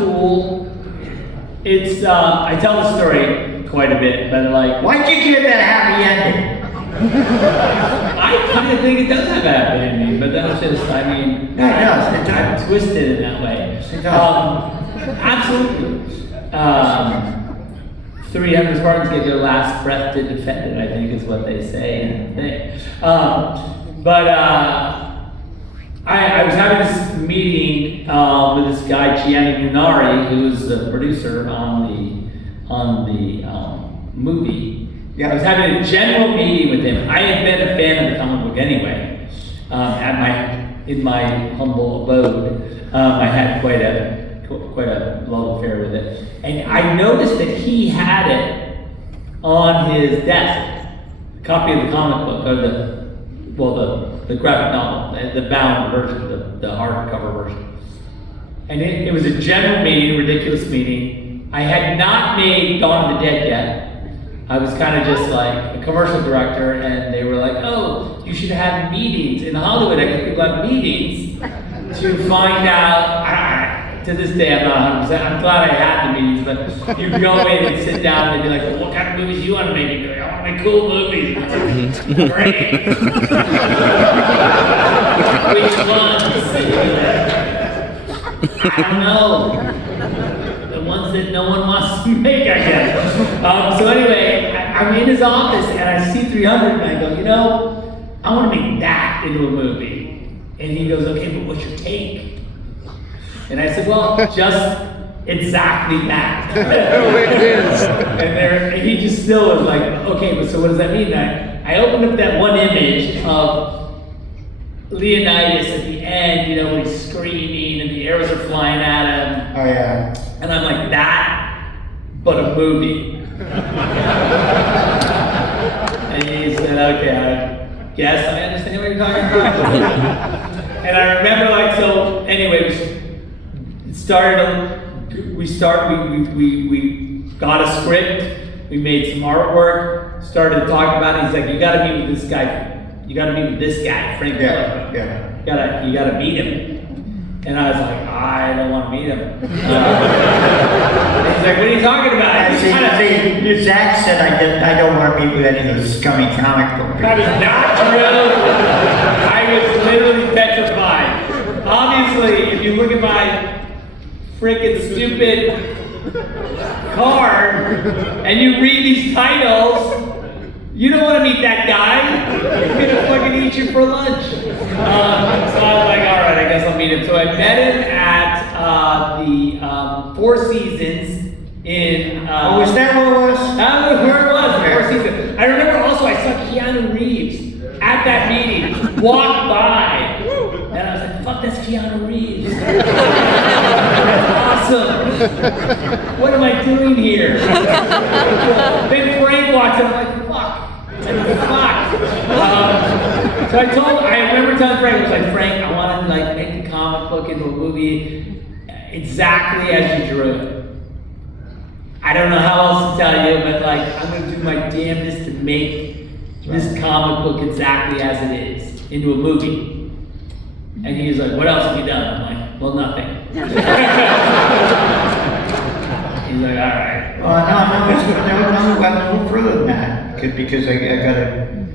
cool. It's, I tell the story quite a bit, but like... Why'd you give that happy ending? I kind of think it does have a happy ending, but that's just, I mean... No, it does. It does. I'm twisted in that way. It does. Absolutely. 300 Spartans gave their last breath to defend it, I think is what they say. I was having this meeting with this guy, Gianni Munari, who's the producer on the movie. Yeah. I was having a general meeting with him. I had been a fan of the comic book anyway. In my humble abode, I had quite a love affair with it. And I noticed that he had it on his desk, a copy of the comic book, or the graphic novel, the bound version, the hardcover version. And it was a general meeting, ridiculous meeting. I had not made Dawn of the Dead yet. I was kind of just like a commercial director, and they were like, oh, you should have meetings. In Hollywood, I think people have meetings to find out. To this day, I'm not 100%. I'm glad I had the meetings, but you go in and sit down and be like, well, what kind of movies do you want to make? Like, I want to make cool movies. Great. Which ones? I don't know. The ones that no one wants to make, I guess. So anyway, I'm in his office and I see 300 and I go, you know, I want to make that into a movie. And he goes, okay, but what's your take? And I said, well, just exactly that. It is. And he just still was like, okay, but so what does that mean? I opened up that one image of Leonidas at the end, you know, when he's screaming and the arrows are flying at him. Oh, yeah. And I'm like, that, but a movie. And he said, okay, I guess I understand what you're talking about. And I remember, like, so anyway, we got a script, we made some artwork, started talking about it. He's like, you gotta meet with this guy. You gotta meet with this guy, Frank Miller. Yeah. You gotta meet him. And I was like, I don't want to meet him. He's like, what are you talking about? Zach said I don't want to meet with any of those scummy comic book people. That is not true. I was literally petrified. Obviously, if you look at my freaking stupid card and you read these titles, you don't want to meet that guy. He's gonna fucking eat you for lunch. So I was like, all right, I guess I'll meet him. So I met him at the Four Seasons in. Was that what it was? I don't know where it was. Four Seasons. I remember also I saw Keanu Reeves at that meeting walk by, and I was like, fuck, that's Keanu Reeves. Awesome. What am I doing here? Then Frank walks in, I'm like, fuck. So I remember telling Frank, I was like, Frank, I want to like make the comic book into a movie exactly as you drew it. I don't know how else to tell you, but like, I'm going to do my damnedest to make this comic book exactly as it is into a movie. And he was like, what else have you done? I'm like, well, nothing. He's like, all right. No, a little further than that. Because I gotta,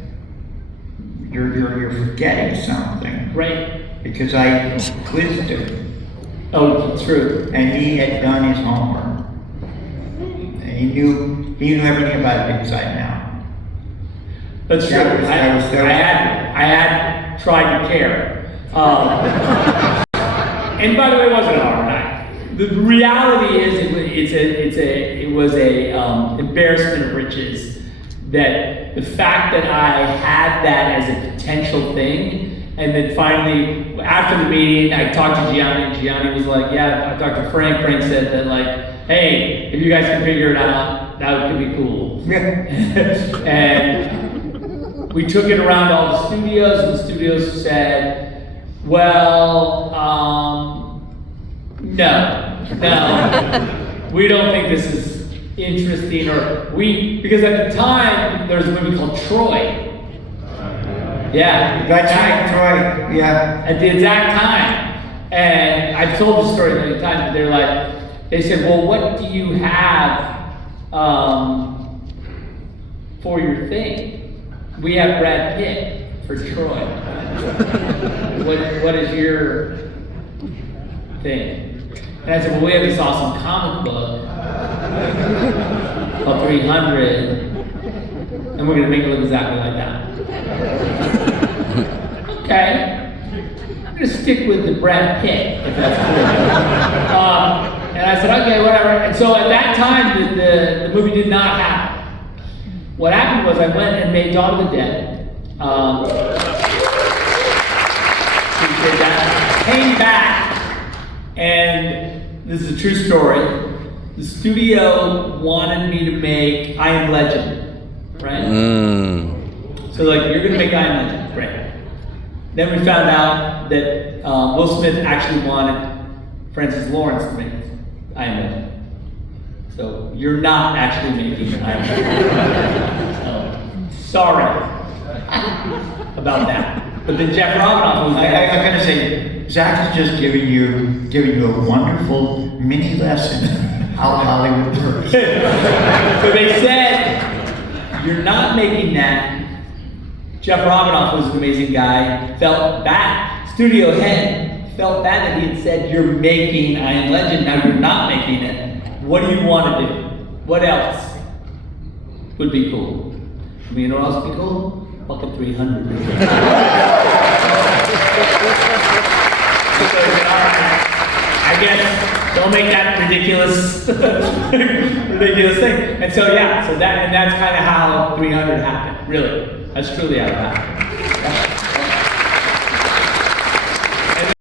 you're forgetting something. Right. Because I quizzed him. Oh, true. And he had done his homework. And he knew everything about it inside and out. That's true. I had tried to care. And by the way, it wasn't hard. The reality is, it was a embarrassment of riches. That the fact that I had that as a potential thing, and then finally after the meeting, I talked to Gianni, and Gianni was like, "Yeah." I talked to Frank. Frank said that like, "Hey, if you guys can figure it out, that could be cool." And we took it around all the studios, and the studios said, "Well, no, we don't think this is interesting," because at the time there was a movie called Troy. Yeah. That's right, Troy. Yeah. At the exact time. And I've told the story many times, but they're like, they said, well, what do you have for your thing? We have Brad Pitt for Troy. What is your thing? And I said, well, we have this awesome comic book called 300, and we're gonna make it look exactly like that. Okay. I'm gonna stick with the Brad Pitt, if that's cool. And I said, okay, whatever. And so at that time, the movie did not happen. What happened was I went and made Dawn of the Dead. We did that. Came back, and this is a true story. The studio wanted me to make I Am Legend, right? So like, you're gonna make I Am Legend, great. Then we found out that Will Smith actually wanted Francis Lawrence to make I Am Legend. So you're not actually making I Am Legend. So, sorry about that. But then Jeff Robinoff was there. I gotta say, Zach is just giving you a wonderful mini lesson how Hollywood works. So they said, you're not making that. Jeff Robinoff was an amazing guy, felt bad. Studio head felt bad that he had said, you're making I Am Legend, now you're not making it. What do you want to do? What else would be cool? You know what else would be cool? Fucking 300. I guess don't make that ridiculous, ridiculous thing. And so yeah, that's kind of how 300 happened. Really, that's truly how it happened.